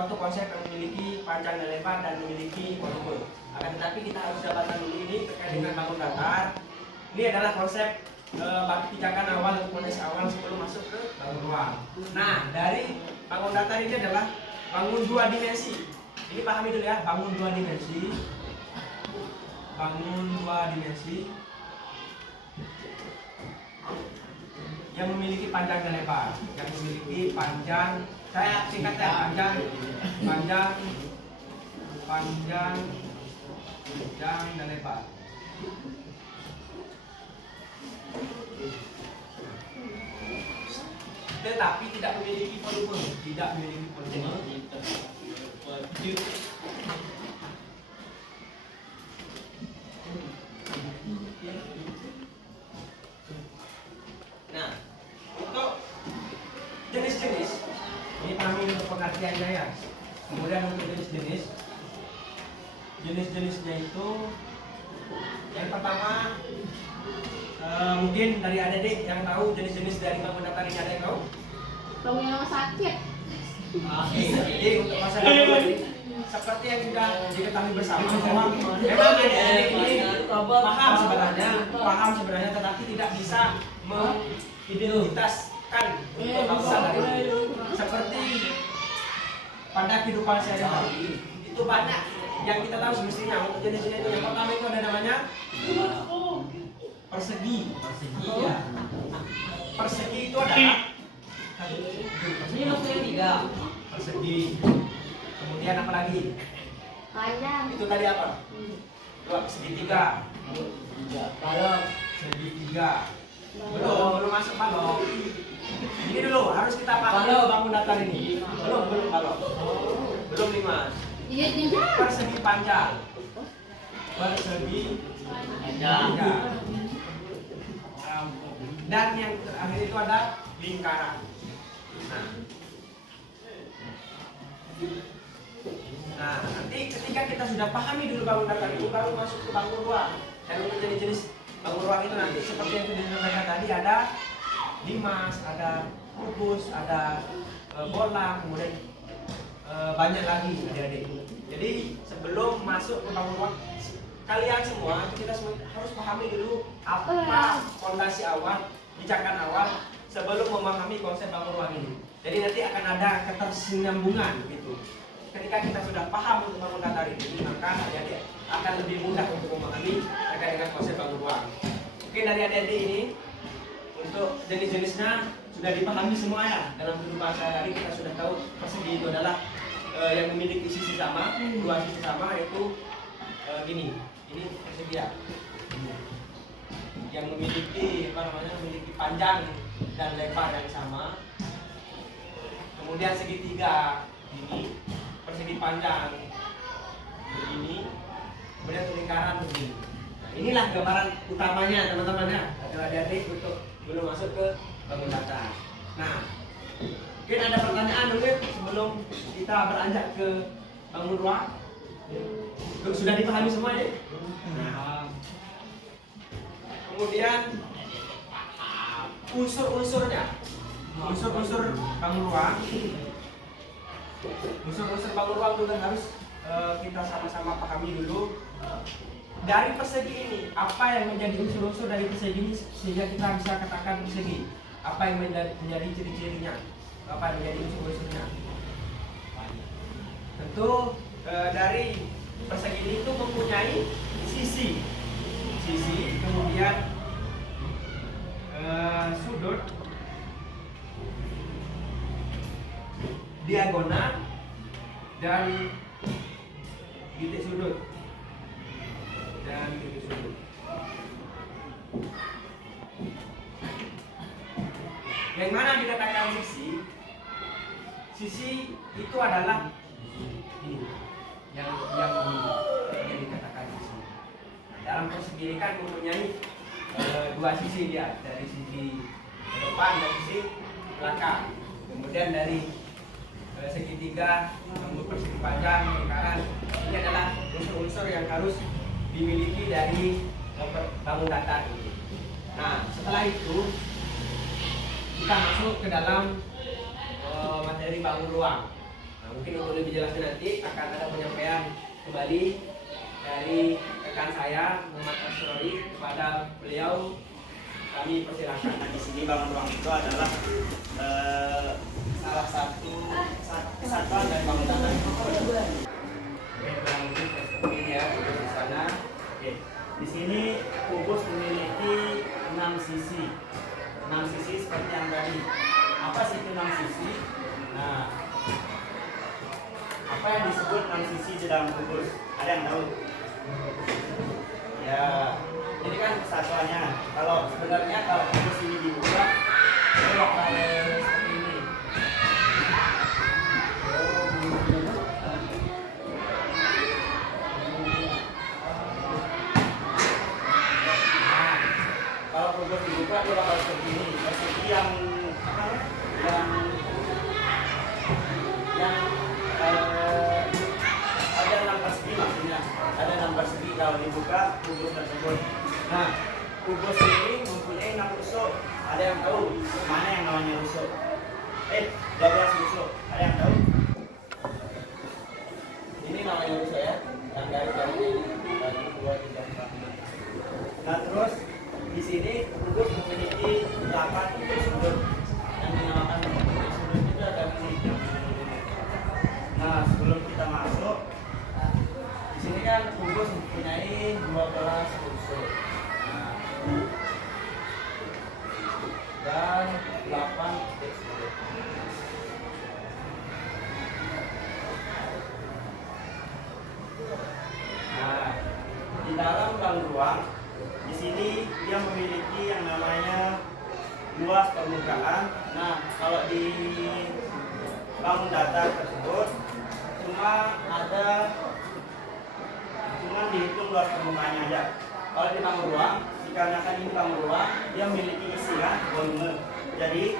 suatu konsep yang memiliki panjang dan lebar dan memiliki volume. Akan tetapi kita harus dapatkan dulu ini terkait dengan bangun datar. Ini adalah konsep pijakan awal atau fondasi awal sebelum masuk ke bangun ruang. Nah, dari bangun datar ini adalah bangun dua dimensi. Ini pahami dulu ya, bangun dua dimensi. Bangun dua dimensi yang memiliki panjang dan lebar, yang memiliki panjang, saya singkatnya panjang dan lebar. Tetapi tidak memiliki volume, Nah, untuk jenis-jenis ini pahami untuk pengertiannya ya. Kemudian untuk jenis-jenisnya itu yang pertama mungkin dari adik-adik yang tahu jenis-jenis dari bangun datar ini, ada yang tahu? Bangun yang sakit. Jadi untuk masalah ini seperti yang sudah diketahui bersama bahwa memang adik-adik ini paham sebenarnya tetapi tidak bisa mengidentitaskan untuk bangun ini. Seperti pada kehidupan sehari-hari itu banyak yang kita tahu semestinya. Untuk jenis-jenis itu yang pertama itu ada namanya persegi ya. Persegi itu adalah persegi. Kemudian apa lagi? Panjang. Itu tadi apa? Segitiga. Balok. Segitiga. Belum masuk balok. Ini dulu harus kita pahami bangun datar ini. Belum balok. Belum Mas. Iya, tidak. Persegi panjang. Dan yang terakhir itu ada lingkaran. Nah, nanti ketika kita sudah pahami dulu bangun datar itu baru masuk ke bangun ruang. Dan untuk jenis-jenis bangun ruang itu nanti seperti yang sudah disampaikan tadi, ada limas, ada kubus, ada bola, kemudian banyak lagi adik-adik. Jadi sebelum masuk ke bangun ruang, kalian semua kita semua harus pahami dulu apa fondasi awal, pijakan awal sebelum memahami konsep bangun ruang ini. Jadi nanti akan ada ketersinambungan gitu. Ketika kita sudah paham untuk bangun datar ini, maka adik-adik akan lebih mudah untuk memahami terkait dengan konsep bangun ruang. Mungkin dari adik-adik ini untuk jenis-jenisnya sudah dipahami semua ya. Dalam kehidupan sehari-hari kita sudah tahu persegi itu adalah yang memiliki sisi sama, dua sisi sama, yaitu gini. Ini persegi ya. Yang memiliki memiliki panjang dan lebar yang sama. Kemudian segitiga ini, persegi panjang begini, kemudian lingkaran begini. Nah, inilah gambaran utamanya teman-teman ya, adik-adik untuk belum masuk ke bangun datar. Nah, mungkin ada pertanyaan mungkin sebelum kita beranjak ke bangun ruang. Sudah dipahami semua ya? Nah, kemudian unsur-unsurnya, unsur-unsur bangun ruang. Unsur-unsur bangun ruang itu harus kita sama-sama pahami dulu. Dari persegi ini, apa yang menjadi unsur-unsur dari persegi ini sehingga kita bisa katakan persegi? Apa yang menjadi ciri-cirinya? Apa yang menjadi unsur-unsurnya? Tentu dari persegi ini itu mempunyai sisi, kemudian sudut, diagonal, dan titik sudut. Yang mana dikatakan sisi itu adalah ini yang dikatakan sisi. Dalam persegi ini kan mempunyai dua sisi dia, dari sisi depan dan sisi belakang. Kemudian dari segitiga, persegi panjang, lingkaran, ini adalah unsur-unsur yang harus dimiliki dari bangun datar ini. Nah, setelah itu kita masuk ke dalam materi bangun ruang. Nah, mungkin untuk lebih jelasnya nanti akan ada penyampaian kembali dari rekan saya Muhammad Asrori kepada beliau. Kami persilakan. Nah, di sini bangun ruang itu adalah salah satu kesatuan dari bangunan. Oke, kurang lebih seperti ini ya, kubus di sana. Oke, di sini kubus memiliki 6 sisi. 6 sisi seperti yang tadi. Apa sih itu 6 sisi? Nah, apa yang disebut 6 sisi di dalam kubus? Ada yang tahu? Ya, ini kan kesatuannya. Kalau sebenarnya kalau kubus ini dibuka, itu bakal seperti ini. Nah, kalau kubus dibuka dia bakal seperti ini. Seperti yang apa? Yang ada 6 persegi maksudnya. Ada 6 persegi kalau dibuka kubus tersebut. Nah, kubus ini mempunyai 6 rusuk. Ada yang tahu mana yang namanya rusuk? 12 rusuk. Ada yang tahu? Ini namanya rusuk ya. Yang garis-garis ini 1, 2, 3, 4, 5. Nah, terus di sini kubus memiliki 8 titik sudut. Yang dinamakan titik sudut itu ada ini. Nah, sebelum kita masuk, di sini kan kubus mempunyai 12 rusuk. Nah, dan 8 titik sudut. Nah, di dalam ruang di sini dia memiliki yang namanya luas permukaan. Nah, kalau di bangun datar tersebut cuma dihitung luas permukaannya aja. Kalau di bangun ruang, dikarenakan ini bangun ruang, dia memiliki isi kan, volume. Jadi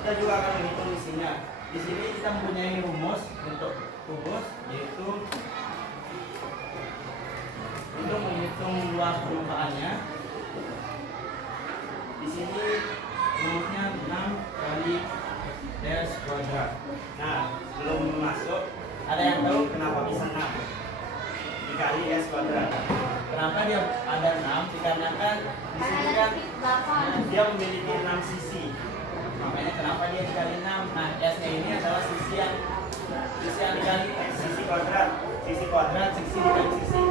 kita juga akan menghitung isinya. Di sini kita mempunyai rumus untuk kubus, yaitu untuk menghitung luas permukaannya. Di sini rumusnya 6 kali S kuadrat. Nah, sebelum masuk, ada yang tahu kenapa bisa 6 dikali S kuadrat? Kenapa dia ada 6? Dikarenakan di sini kan dia memiliki 6 sisi. Makanya kenapa dia dikali 6? Nah, S-nya ini adalah sisi yang dikali X, sisi kuadrat. Sisi kuadrat, sisi dikali sisi.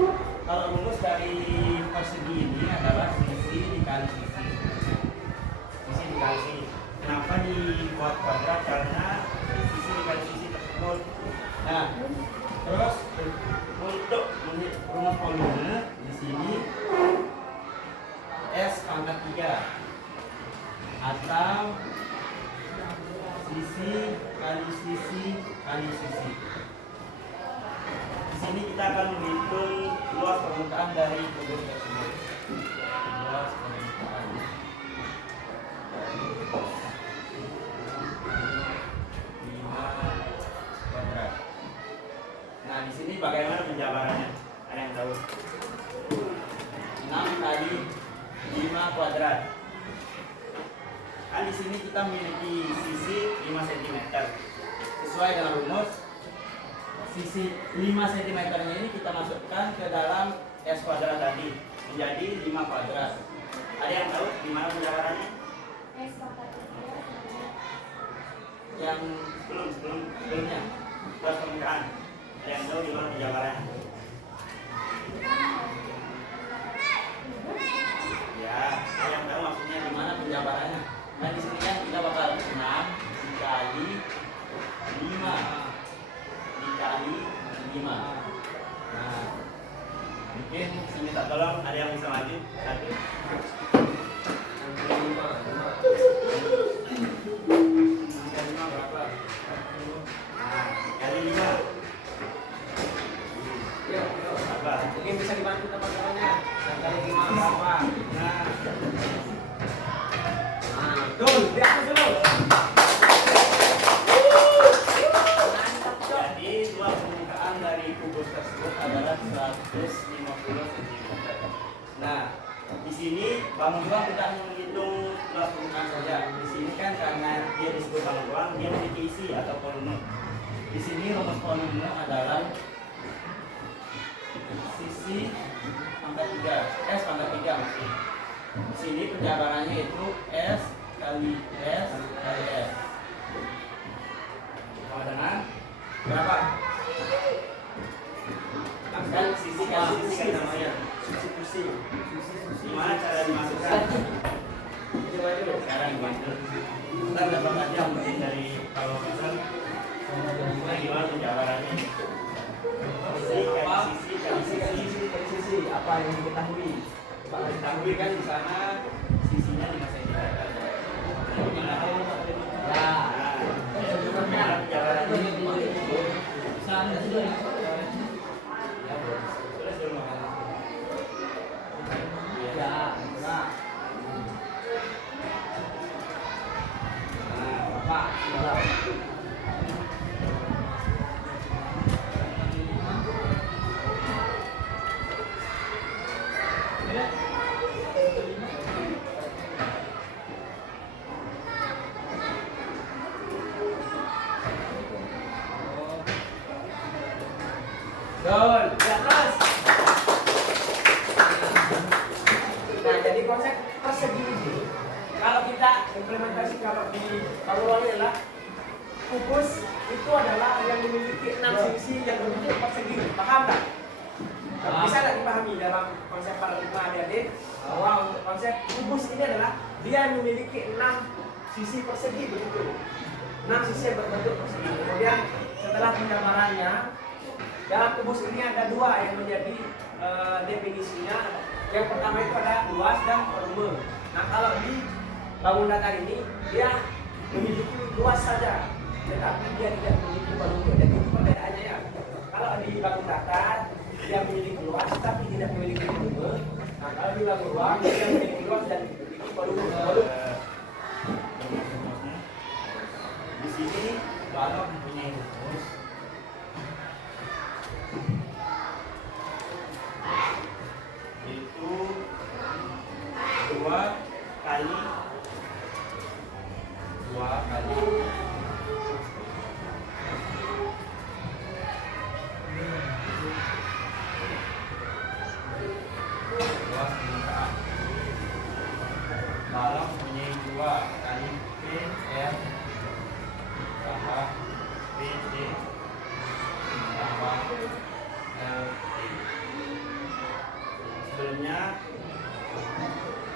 Kalau rumus dari persegi ini adalah sisi dikali sisi. Sisi dikali sisi. Kenapa dibuat kuadrat? Karena sisi dikali sisi tersebut. Nah, terus untuk rumus volume di sini S pangkat 3 atau sisi kali sisi kali sisi. Di sini kita akan menghitung luas permukaan dari kubus tersebut. Luas permukaan dari kubus 5 kuadrat. Nah, di sini bagaimana penjabarannya? Ada yang tahu? 6 kali 5 kuadrat. Kan di sini kita memiliki sisi 5 cm. Sesuai dengan rumus, sisi 5 cm ini kita masukkan ke dalam S kuadrat tadi menjadi 5 kuadrat. Ada yang tahu gimana penjabarannya? Yang sebelumnya luas permukaan. Ada yang tahu gimana penjabarannya? Ya, ada yang tahu maksudnya gimana penjabarannya? Nah, di sini kan kita bakal 6 dikali 5 dikali 5. Nah, mungkin saya minta tolong ada yang bisa maju? 1. Berapa? Nah, kali 5. Berapa? Mungkin bisa dibantu teman-temannya. Kali 5 berapa? Nah, Betul, di atas dulu. jadi luas permukaan dari kubus tersebut adalah 150 cm. Nah, di sini bangun ruang tidak menghitung luas permukaan saja. Di sini kan karena dia disebut bangun ruang, dia memiliki isi atau volume. Di sini rumus volumenya adalah sisi pangkat 3, S pangkat 3 maksudnya. Di sini penjabarannya itu S kali S kali S. Sama dengan berapa? Kan sisi kali sisi kan namanya substitusi. Gimana cara dimasukkan? Coba dulu sekarang gitu. Kita dapat aja mungkin dari kalau misal gimana penjabarannya? Sisi apa yang diketahui? Pak diketahui kan di sana sisinya 5 cm. Ya. Nah, penjabarannya Sana sudah. tulis dulu makanya. Ya, nah. Nah, Bapak, sudah. Betul. Ya, terus. Nah, jadi konsep persegi ini kalau kita implementasi kalau di Pamulang adalah kubus itu adalah yang memiliki 6 sisi yang berbentuk persegi. Paham tak? Bisa tak dipahami dalam konsep paradigma adik-adik bahwa untuk konsep kubus ini adalah dia memiliki 6 sisi persegi begitu. 6 sisi yang berbentuk persegi. Kemudian setelah penjabarannya dalam kubus ini ada 2 yang menjadi definisinya. Yang pertama itu ada luas dan volume. Nah, kalau di bangun datar ini dia memiliki luas saja, tetapi dia tidak memiliki volume. Jadi itu perbedaannya ya. Kalau di bangun datar dia memiliki luas tapi tidak memiliki volume. Nah, kalau di bangun ruang dia memiliki luas dan memiliki volume. di sini balok mempunyai rumus itu 2 kali luas permukaan. Balok mempunyai 2 kali P R tambah P D tambah L T. Sebelumnya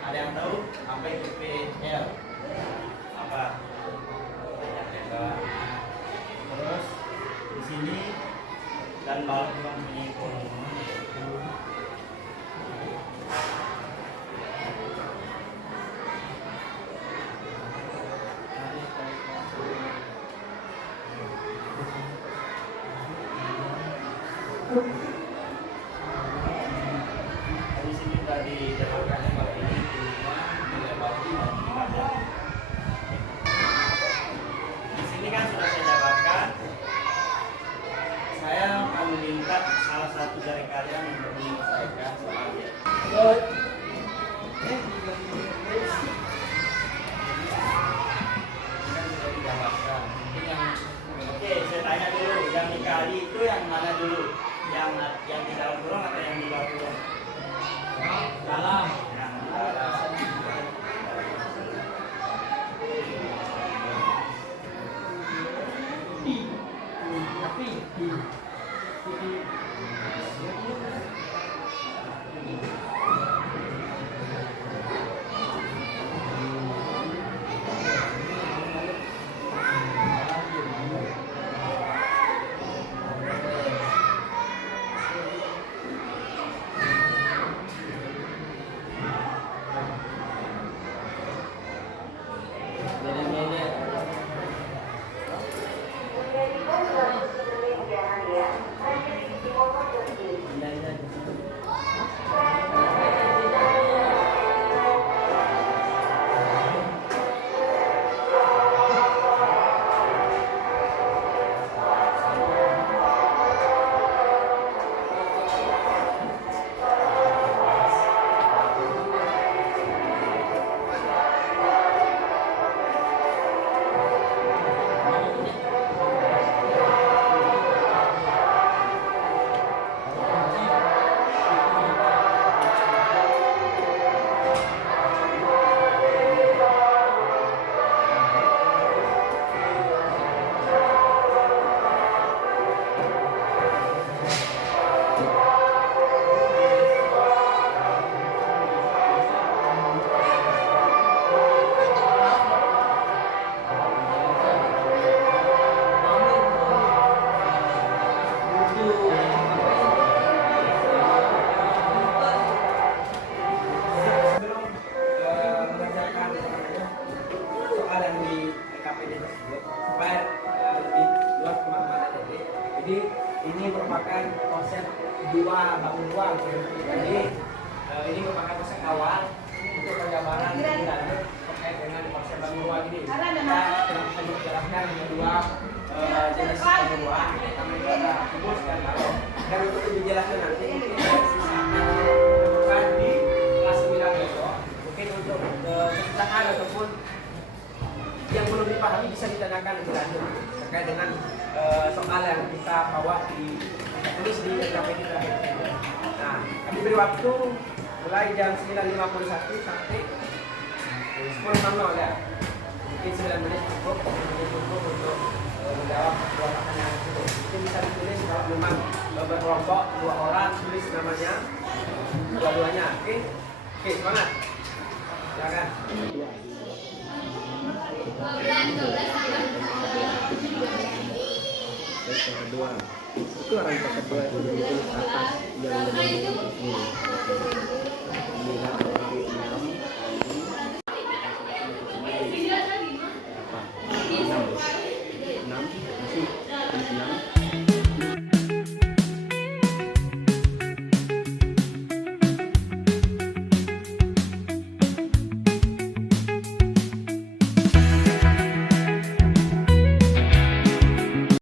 ada yang tahu apa itu PL? Apa? Terus di sini dan balok juga mempunyai volume yaitu di sini sudah dijabarkan kalau ini volume dilewati dan dipajang. Di sini kan sudah saya jabarkan. Saya akan meminta salah satu dari kalian untuk menyelesaikan soalnya. Ini kan sudah dijabarkan. Mungkin oke, saya tanya dulu, yang dikali itu yang mana dulu? Yang di dalam kurung atau yang di luar kurung? Dalam. Yang di dalam. merupakan konsep dua bangun dua. Jadi ini merupakan konsep awal untuk penjabaran lebih lanjut terkait dengan konsep bangun dua ini. Kita akan menjelaskan kedua jenis bangun dua. Pertama itu ada kubus dan balok. Dan untuk lebih jelasnya nanti mungkin saya sisakan di kelas 9 besok. Mungkin untuk kesusahan ataupun yang belum dipahami bisa ditanyakan lebih lanjut terkait dengan soal yang kita bawa tulis di SKP kita. Nah, kami beri waktu mulai jam 9.51 sampai 10.00 ya. Mungkin 9 menit cukup untuk menjawab dua pertanyaan itu. Mungkin bisa ditulis kalau memang berkelompok 2 orang tulis namanya dua-duanya. Oke, semangat. Silakan. Kedua itu orang kedua itu jadi tulis atas yang